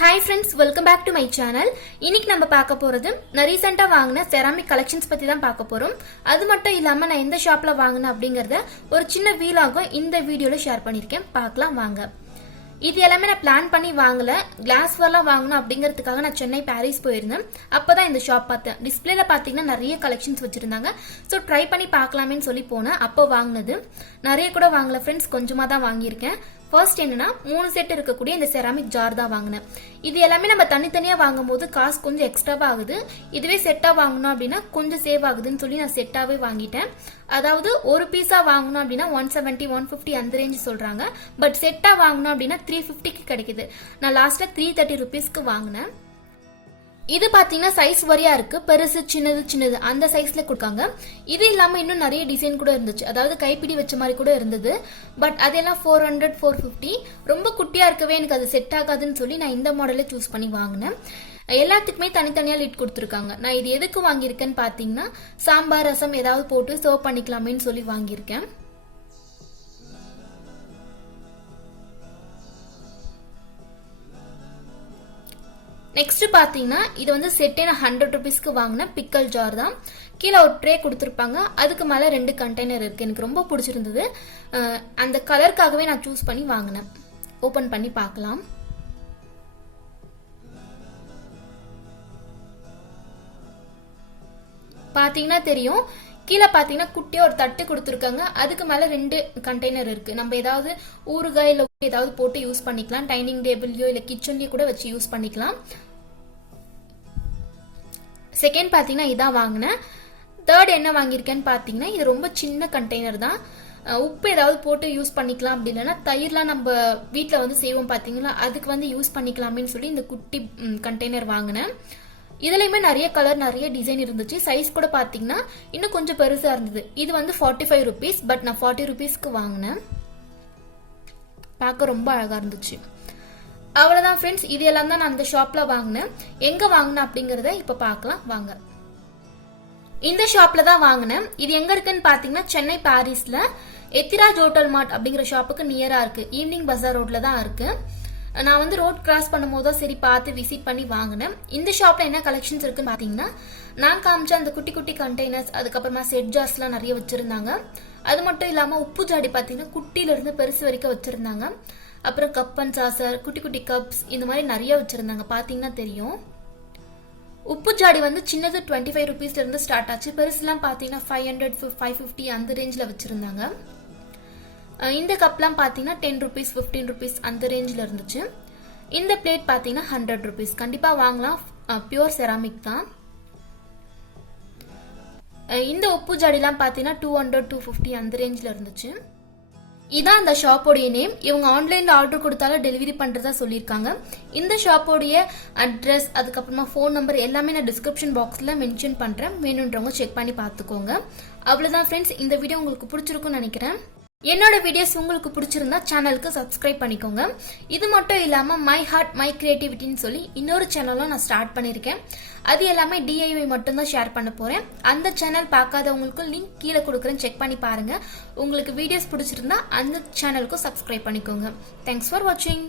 Hi friends, welcome back to my channel. இன்னைக்கு நம்ம பார்க்க போறது நான் ரீசன்ட்டா வாங்குன செராமிக் கலெக்ஷன்ஸ் பத்தி தான் பார்க்க போறோம். அது மட்டும் இல்லாம நான் எந்த ஷாப்ல வாங்குனேன் அப்படிங்கறத ஒரு சின்ன வீலாக இந்த வீடியோல ஷேர் பண்ணிருக்கேன். பார்க்கலாம் வாங்க. இது எல்லாமே நான் பிளான் பண்ணி வாங்கல. கிளாஸ் வரலாம் வாங்கணும் அப்படிங்கிறதுக்காக நான் சென்னை பாரிஸ் போயிருந்தேன். அப்பதான் இந்த ஷாப் பார்த்தேன். டிஸ்பிளேல பாத்தீங்கன்னா நிறைய கலெக்ஷன்ஸ் வச்சிருந்தாங்க. ஸோ ட்ரை பண்ணி பார்க்கலாமேன்னு சொல்லி போனேன். அப்போ வாங்கினது நிறைய கூட வாங்கல ஃப்ரெண்ட்ஸ், கொஞ்சமா தான் வாங்கியிருக்கேன். ஃபர்ஸ்ட் என்னன்னா 3 செட் இருக்கக்கூடிய இந்த செராமிக் ஜார் தான் வாங்கினேன். இது எல்லாமே நம்ம தனித்தனியா வாங்கும் போது காசு கொஞ்சம் எக்ஸ்ட்ராவா ஆகுது. இதுவே செட்டா வாங்கணும் அப்படின்னா கொஞ்சம் சேவ் ஆகுதுன்னு சொல்லி நான் செட்டாவே வாங்கிட்டேன். அதாவது ஒரு பீஸா வாங்கணும் அப்படின்னா 170 150 அந்த ரேஞ்ச் சொல்றாங்க. பட் செட்டா வாங்கணும் அப்படின்னா 350க்கு கிடைக்குது. நான் லாஸ்ட்ல 330 ருபீஸ்க்கு வாங்கினேன். இது பாத்தீங்கன்னா சைஸ் வரியா இருக்கு. பெருசு சின்னது அந்த சைஸ்ல கொடுக்காங்க. இது இல்லாம இன்னும் நிறைய டிசைன் கூட இருந்துச்சு. அதாவது கைப்பிடி வச்ச மாதிரி கூட இருந்தது. பட் அதெல்லாம் 400 450. ரொம்ப குட்டியா இருக்கவே எனக்கு அது செட் ஆகாதுன்னு சொல்லி நான் இந்த மாடலை சூஸ் பண்ணி வாங்கினேன். எல்லாத்துக்குமே தனித்தனியா லிட் கொடுத்துருக்காங்க. நான் இது எதுக்கு வாங்கியிருக்கேன்னு பாத்தீங்கன்னா சாம்பார் ரசம் ஏதாவது போட்டு சர்வ் பண்ணிக்கலாமேன்னு சொல்லி வாங்கியிருக்கேன். நெக்ஸ்ட் பாத்தீங்கன்னா இது வந்து செட்டே நான் 100 ருபீஸ்க்கு வாங்கின பிக்கல் ஜார் தான். கீழே ஒரு ட்ரே கொடுத்துருப்பாங்க. அதுக்கு மேல 2 கண்டெய்னர் இருக்கு. எனக்கு ரொம்ப பிடிச்சிருந்தது. அந்த கலருக்காகவே நான் சூஸ் பண்ணி வாங்கினேன். ஓபன் பண்ணி பார்க்கலாம். பாத்தீங்கன்னா தெரியும். கீழே பாத்தீங்கன்னா குட்டியா ஒரு தட்டு கொடுத்துருக்காங்க. அதுக்கு மேல 2 கண்டெய்னர் இருக்கு. நம்ம ஏதாவது ஊறுகாய் இல்ல ஏதாவது போட்டு யூஸ் பண்ணிக்கலாம். டைனிங் டேபிள்லயோ இல்ல கிச்சன்லயோ கூட வச்சு யூஸ் பண்ணிக்கலாம். செகண்ட் பாத்தீங்கன்னா இதான் வாங்கினேன். தேர்ட் என்ன வாங்கியிருக்கேன்னு பாத்தீங்கன்னா இது ரொம்ப சின்ன கண்டெய்னர் தான். உப்பு ஏதாவது போட்டு யூஸ் பண்ணிக்கலாம். அப்படி இல்லைன்னா தயிர்லாம் நம்ம வீட்டுல வந்து செய்வோம் பாத்தீங்களா, அதுக்கு வந்து யூஸ் பண்ணிக்கலாமேன்னு சொல்லி இந்த குட்டி கண்டெய்னர் வாங்கினேன். இதுலயுமே நிறைய கலர் நிறைய டிசைன் இருந்துச்சு. சைஸ் கூட பாத்தீங்கன்னா இன்னும் கொஞ்சம் பெருசா இருந்தது. இது வந்து 45 ருபீஸ். பட் நான் 40 ருபீஸ்க்கு வாங்கினேன். பார்க்க ரொம்ப அழகா இருந்துச்சு. அவ்வளவுதான் ஃப்ரெண்ட்ஸ், இது எல்லாம் தான் நான் அந்த ஷாப்ல வாங்கினேன். எங்க வாங்கினேன் அப்படிங்கறத இப்ப பார்க்கலாம் வாங்க. இந்த ஷாப்ல தான் வாங்கினேன். இது எங்க இருக்குன்னு பாத்தீங்கன்னா சென்னை பாரிஸ்ல எத்திராஜ் ஹோட்டல் மார்ட் அப்படிங்கிற ஷாப்புக்கு நியரா இருக்கு. ஈவினிங் பஜார் ரோட்ல தான் இருக்கு. நான் வந்து ரோட் கிராஸ் பண்ணும்போது தான் சரி பார்த்து விசிட் பண்ணி வாங்கினேன். இந்த ஷாப்ல என்ன கலெக்ஷன்ஸ் இருக்குன்னு பாத்தீங்கன்னா நான் காமிச்ச அந்த குட்டி குட்டி கண்டெய்னர்ஸ், அதுக்கப்புறமா செட் ஜார்ஸ் எல்லாம் நிறைய வச்சிருந்தாங்க. அது மட்டும் இல்லாம உப்பு ஜாடி பாத்தீங்கன்னா குட்டில இருந்து பெருசு வரைக்கும் வச்சிருந்தாங்க. அப்புறம் கப் அண்ட் சாசர், குட்டி குட்டி கப்ஸ், இந்த மாதிரி நிறைய வச்சிருந்தாங்க. பாத்தீங்கன்னா தெரியும். உப்பு ஜாடி வந்து சின்னது 25 ருபீஸ்ல இருந்து ஸ்டார்ட் ஆச்சு. பெருசுலாம் பாத்தீங்கன்னா 500 550 அந்த ரேஞ்ச்ல வச்சிருந்தாங்க. இந்த கப்லாம் பாத்தீங்கன்னா 10 ருபீஸ் 15 ருபீஸ் அந்த ரேஞ்சில் இருந்துச்சு. இந்த பிளேட் பாத்தீங்கன்னா 100 ருபீஸ். கண்டிப்பா வாங்கலாம். பியூர் செராமிக் தான். இந்த உப்பு ஜாடிலாம் பாத்தீங்கன்னா 200 250 அந்த ரேஞ்சில் இருந்துச்சு. இதான் அந்த ஷாப்போடைய நேம். இவங்க ஆன்லைன்ல ஆர்டர் கொடுத்தாலும் டெலிவரி பண்றதா சொல்லியிருக்காங்க. இந்த ஷாப்போடைய அட்ரஸ், அதுக்கப்புறமா ஃபோன் நம்பர் எல்லாமே நான் டிஸ்கிரிப்ஷன் பாக்ஸ்ல மென்ஷன் பண்றேன். வேணுன்றவங்க செக் பண்ணி பார்த்துக்கோங்க. அவ்வளவுதான் ஃப்ரெண்ட்ஸ், இந்த வீடியோ உங்களுக்கு பிடிச்சிருக்கும்னு நினைக்கிறேன். என்னோட வீடியோஸ் உங்களுக்கு பிடிச்சிருந்தா சேனலுக்கு சப்ஸ்கிரைப் பண்ணிக்கோங்க. இது மட்டும் இல்லாம மை ஹார்ட் மை கிரியேட்டிவிட்டின்னு சொல்லி இன்னொரு சேனலும் நான் ஸ்டார்ட் பண்ணிருக்கேன். அது எல்லாமே DIY மட்டும் தான் ஷேர் பண்ண போறேன். அந்த சேனல் பார்க்காதவங்களுக்கு லிங்க் கீழே கொடுக்குறேன், செக் பண்ணி பாருங்க. உங்களுக்கு வீடியோஸ் பிடிச்சிருந்தா அந்த சேனலுக்கும் சப்ஸ்கிரைப் பண்ணிக்கோங்க. தேங்க்ஸ் ஃபார் வாட்சிங்.